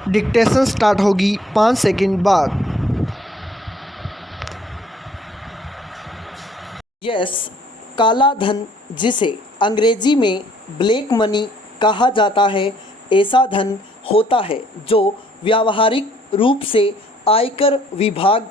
Dictation start होगी 5 second बाद। Yes, काला धन जिसे अंग्रेजी में ब्लैक मनी कहा जाता है, ऐसा धन होता है जो व्यावहारिक रूप से आयकर विभाग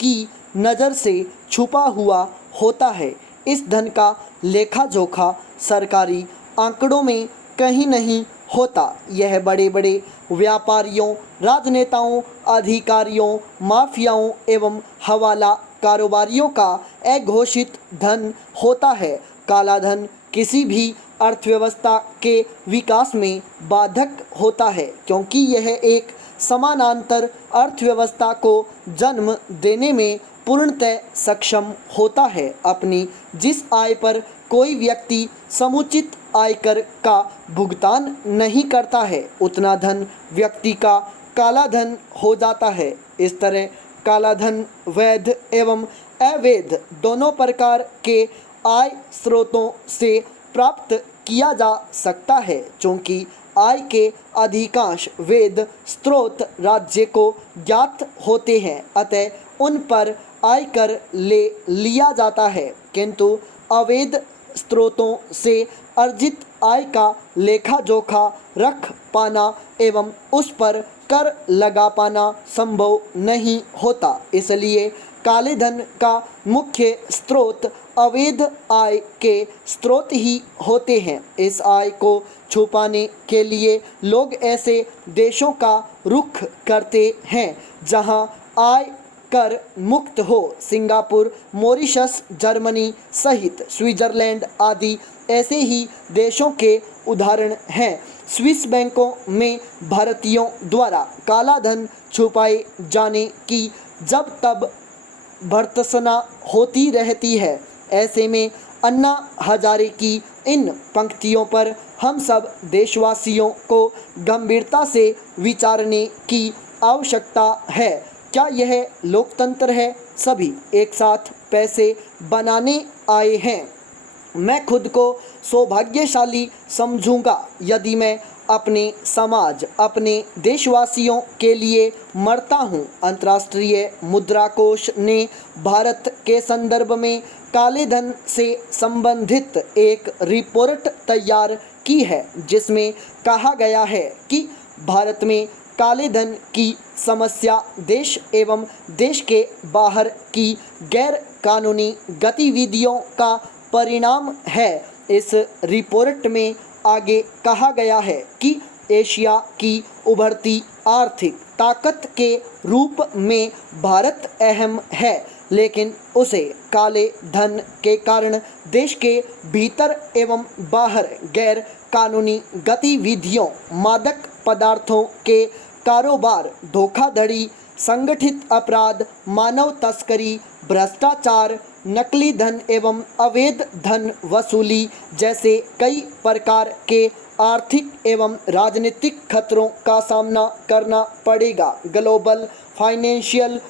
की नज़र से छुपा हुआ होता है। इस धन का लेखा जोखा सरकारी आंकड़ों में कहीं नहीं होता। यह बड़े बड़े व्यापारियों, राजनेताओं, अधिकारियों, माफियाओं एवं हवाला कारोबारियों का अघोषित धन होता है। काला धन किसी भी अर्थव्यवस्था के विकास में बाधक होता है, क्योंकि यह एक समानांतर अर्थव्यवस्था को जन्म देने में पूर्णतः सक्षम होता है। अपनी जिस आय पर कोई व्यक्ति समुचित आयकर का भुगतान नहीं करता है, उतना धन व्यक्ति का काला धन हो जाता है। इस तरह काला धन वैध एवं अवैध दोनों प्रकार के आय स्रोतों से प्राप्त किया जा सकता है। चूँकि आय के अधिकांश वैध स्रोत राज्य को ज्ञात होते हैं, अतः उन पर आयकर ले लिया जाता है, किंतु अवैध स्रोतों से अर्जित आय का लेखा जोखा रख पाना एवं उस पर कर लगा पाना संभव नहीं होता। इसलिए काले धन का मुख्य स्रोत अवैध आय के स्रोत ही होते हैं। इस आय को छुपाने के लिए लोग ऐसे देशों का रुख करते हैं जहां आय कर मुक्त हो। सिंगापुर, मॉरिशस, जर्मनी सहित स्विट्जरलैंड आदि ऐसे ही देशों के उदाहरण हैं। स्विस बैंकों में भारतीयों द्वारा काला धन छुपाए जाने की जब तब भर्त्सना होती रहती है। ऐसे में अन्ना हजारे की इन पंक्तियों पर हम सब देशवासियों को गंभीरता से विचारने की आवश्यकता है। क्या यह लोकतंत्र है? सभी एक साथ पैसे बनाने आए हैं। मैं खुद को सौभाग्यशाली समझूंगा यदि मैं अपने समाज, अपने देशवासियों के लिए मरता हूं। अंतर्राष्ट्रीय मुद्रा कोष ने भारत के संदर्भ में काले धन से संबंधित एक रिपोर्ट तैयार की है, जिसमें कहा गया है कि भारत में काले धन की समस्या देश एवं देश के बाहर की गैर कानूनी गतिविधियों का परिणाम है। इस रिपोर्ट में आगे कहा गया है कि एशिया की उभरती आर्थिक ताकत के रूप में भारत अहम है, लेकिन उसे काले धन के कारण देश के भीतर एवं बाहर गैर कानूनी गतिविधियों, मादक पदार्थों के कारोबार, धोखाधड़ी, संगठित अपराध, मानव तस्करी, भ्रष्टाचार, नकली धन एवं अवैध धन वसूली जैसे कई प्रकार के आर्थिक एवं राजनीतिक खतरों का सामना करना पड़ेगा। ग्लोबल फाइनेंशियल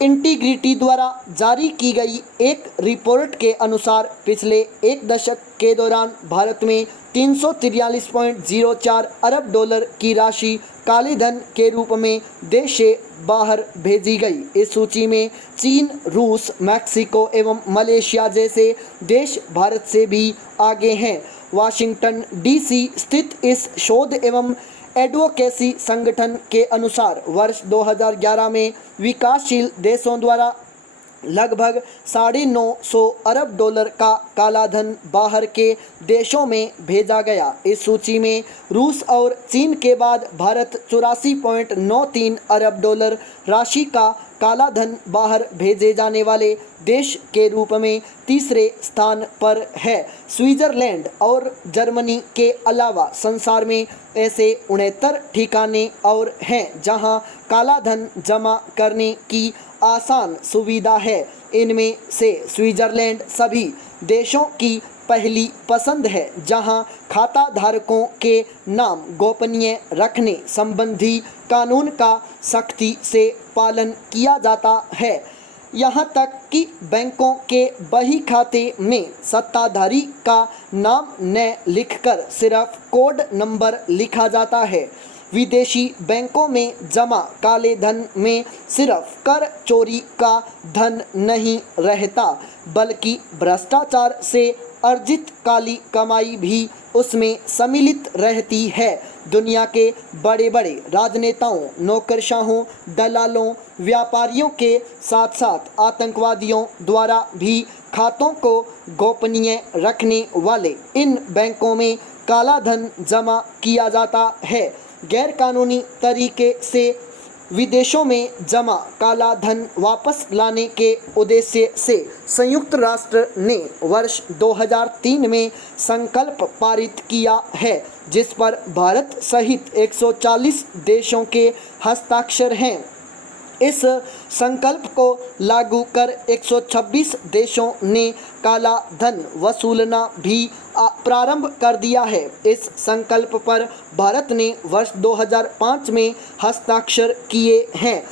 इंटीग्रिटी द्वारा जारी की गई एक रिपोर्ट के अनुसार पिछले एक दशक के दौरान भारत में 343.04 अरब डॉलर की राशि काले धन के रूप में देश से बाहर भेजी गई। इस सूची में चीन, रूस, मैक्सिको एवं मलेशिया जैसे देश भारत से भी आगे हैं। वाशिंगटन डीसी स्थित इस शोध एवं एडवोकेसी संगठन के अनुसार वर्ष 2011 में विकासशील देशों द्वारा लगभग 950 अरब डॉलर का काला धन बाहर के देशों में भेजा गया। इस सूची में रूस और चीन के बाद भारत 84.93 अरब डॉलर राशि का काला धन बाहर भेजे जाने वाले देश के रूप में तीसरे स्थान पर है। स्विट्जरलैंड और जर्मनी के अलावा संसार में ऐसे 69 ठिकाने और हैं जहां काला धन जमा करने की आसान सुविधा है। इनमें से स्विट्जरलैंड सभी देशों की पहली पसंद है, जहां खाता धारकों के नाम गोपनीय रखने संबंधी कानून का सख्ती से पालन किया जाता है। यहाँ तक कि बैंकों के बही खाते में सत्ताधारी का नाम न लिखकर सिर्फ कोड नंबर लिखा जाता है। विदेशी बैंकों में जमा काले धन में सिर्फ कर चोरी का धन नहीं रहता, बल्कि भ्रष्टाचार से अर्जित काली कमाई भी उसमें सम्मिलित रहती है। दुनिया के बड़े बड़े राजनेताओं, नौकरशाहों, दलालों, व्यापारियों के साथ साथ आतंकवादियों द्वारा भी खातों को गोपनीय रखने वाले इन बैंकों में काला धन जमा किया जाता है। गैरकानूनी तरीके से विदेशों में जमा काला धन वापस लाने के उद्देश्य से संयुक्त राष्ट्र ने वर्ष 2003 में संकल्प पारित किया है, जिस पर भारत सहित 140 देशों के हस्ताक्षर हैं। इस संकल्प को लागू कर 126 देशों ने काला धन वसूलना भी प्रारंभ कर दिया है। इस संकल्प पर भारत ने वर्ष 2005 में हस्ताक्षर किए हैं।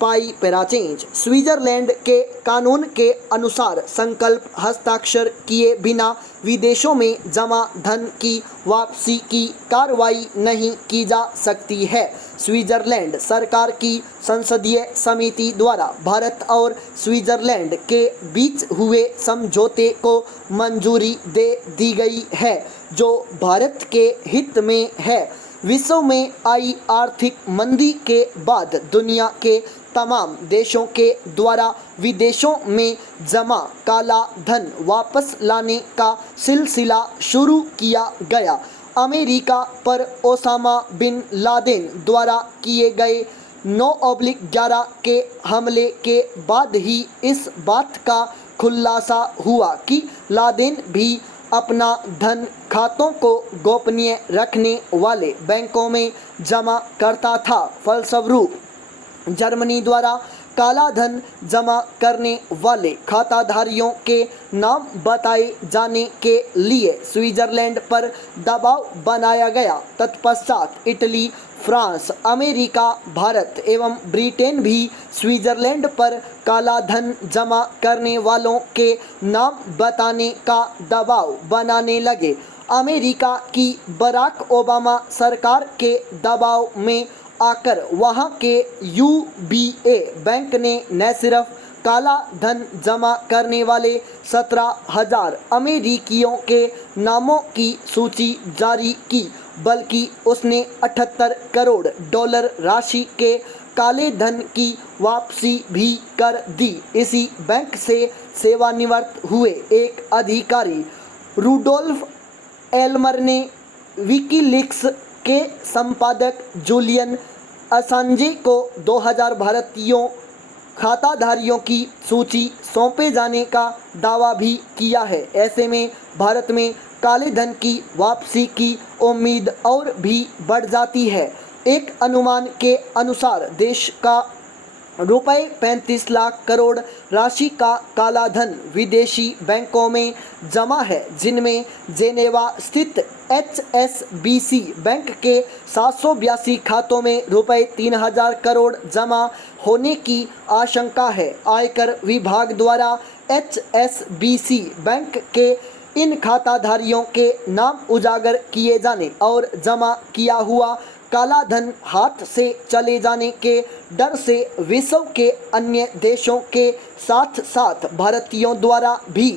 पाई पैराचेंज स्विट्जरलैंड के कानून के अनुसार संकल्प हस्ताक्षर किए बिना विदेशों में जमा धन की वापसी की कार्रवाई नहीं की जा सकती है। स्विट्जरलैंड सरकार की संसदीय समिति द्वारा भारत और स्विट्जरलैंड के बीच हुए समझौते को मंजूरी दे दी गई है, जो भारत के हित में है। विश्व में आई आर्थिक मंदी के बाद दुनिया के तमाम देशों के द्वारा विदेशों में जमा काला धन वापस लाने का सिलसिला शुरू किया गया। अमेरिका पर ओसामा बिन लादेन द्वारा किए गए 9/11 के हमले के बाद ही इस बात का खुलासा हुआ कि लादेन भी अपना धन खातों को गोपनीय रखने वाले बैंकों में जमा करता था। फलस्वरूप जर्मनी द्वारा काला धन जमा करने वाले खाताधारियों के नाम बताए जाने के लिए स्विट्जरलैंड पर दबाव बनाया गया। तत्पश्चात इटली, फ्रांस, अमेरिका, भारत एवं ब्रिटेन भी स्विट्जरलैंड पर काला धन जमा करने वालों के नाम बताने का दबाव बनाने लगे। अमेरिका की बराक ओबामा सरकार के दबाव में आकर वहां के UBA बैंक ने न सिर्फ काला धन जमा करने वाले 17,000 अमेरिकियों के नामों की सूची जारी की, बल्कि उसने 78 करोड़ डॉलर राशि के काले धन की वापसी भी कर दी। इसी बैंक से सेवानिवृत्त हुए एक अधिकारी रूडोल्फ एल्मर ने विकीलीक्स के संपादक जूलियन असांजे को 2000 भारतीयों खाताधारियों की सूची सौंपे जाने का दावा भी किया है। ऐसे में भारत में काले धन की वापसी की उम्मीद और भी बढ़ जाती है। एक अनुमान के अनुसार देश का रुपए 35 लाख करोड़ राशि का काला धन विदेशी बैंकों में जमा है, जिनमें जेनेवा स्थित HSBC बैंक के 782 खातों में रुपए 3000 करोड़ जमा होने की आशंका है। आयकर विभाग द्वारा HSBC बैंक के इन खाताधारियों के नाम उजागर किए जाने और जमा किया हुआ काला धन हाथ से चले जाने के डर से विश्व के अन्य देशों के साथ साथ भारतीयों द्वारा भी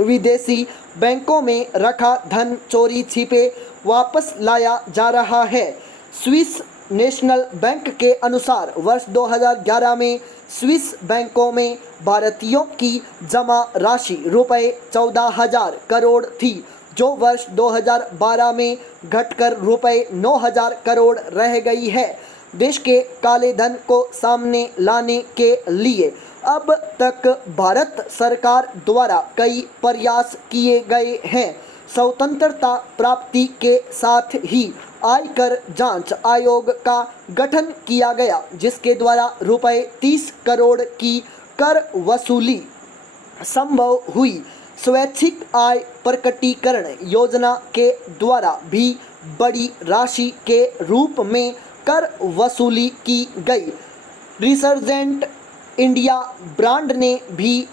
विदेशी बैंकों में रखा धन चोरी छिपे वापस लाया जा रहा है। स्विस नेशनल बैंक के अनुसार वर्ष 2011 में स्विस बैंकों में भारतीयों की जमा राशि रुपए 14,000 करोड़ थी, जो वर्ष 2012 में घटकर रुपए 9,000 करोड़ रह गई है। देश के काले धन को सामने लाने के लिए अब तक भारत सरकार द्वारा कई प्रयास किए गए हैं। स्वतंत्रता प्राप्ति के साथ ही आयकर जांच आयोग का गठन किया गया, जिसके द्वारा रुपए 30 करोड़ की कर वसूली संभव हुई। स्वैच्छिक आय प्रकटीकरण योजना के द्वारा भी बड़ी राशि के रूप में कर वसूली की गई। रिसर्जेंट इंडिया ब्रांड ने भी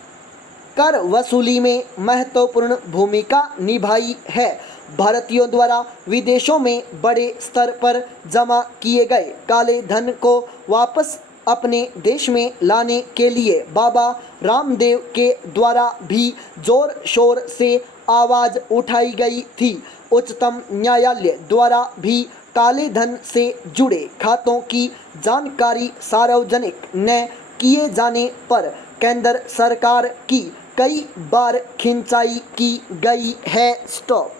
कर वसूली में महत्वपूर्ण भूमिका निभाई है। भारतीयों द्वारा विदेशों में बड़े स्तर पर जमा किए गए काले धन को वापस अपने देश में लाने के लिए बाबा रामदेव के द्वारा भी जोर शोर से आवाज़ उठाई गई थी। उच्चतम न्यायालय द्वारा भी काले धन से जुड़े खातों की जानकारी सार्वजनिक न किए जाने पर केंद्र सरकार की कई बार खिंचाई की गई है। स्टॉप।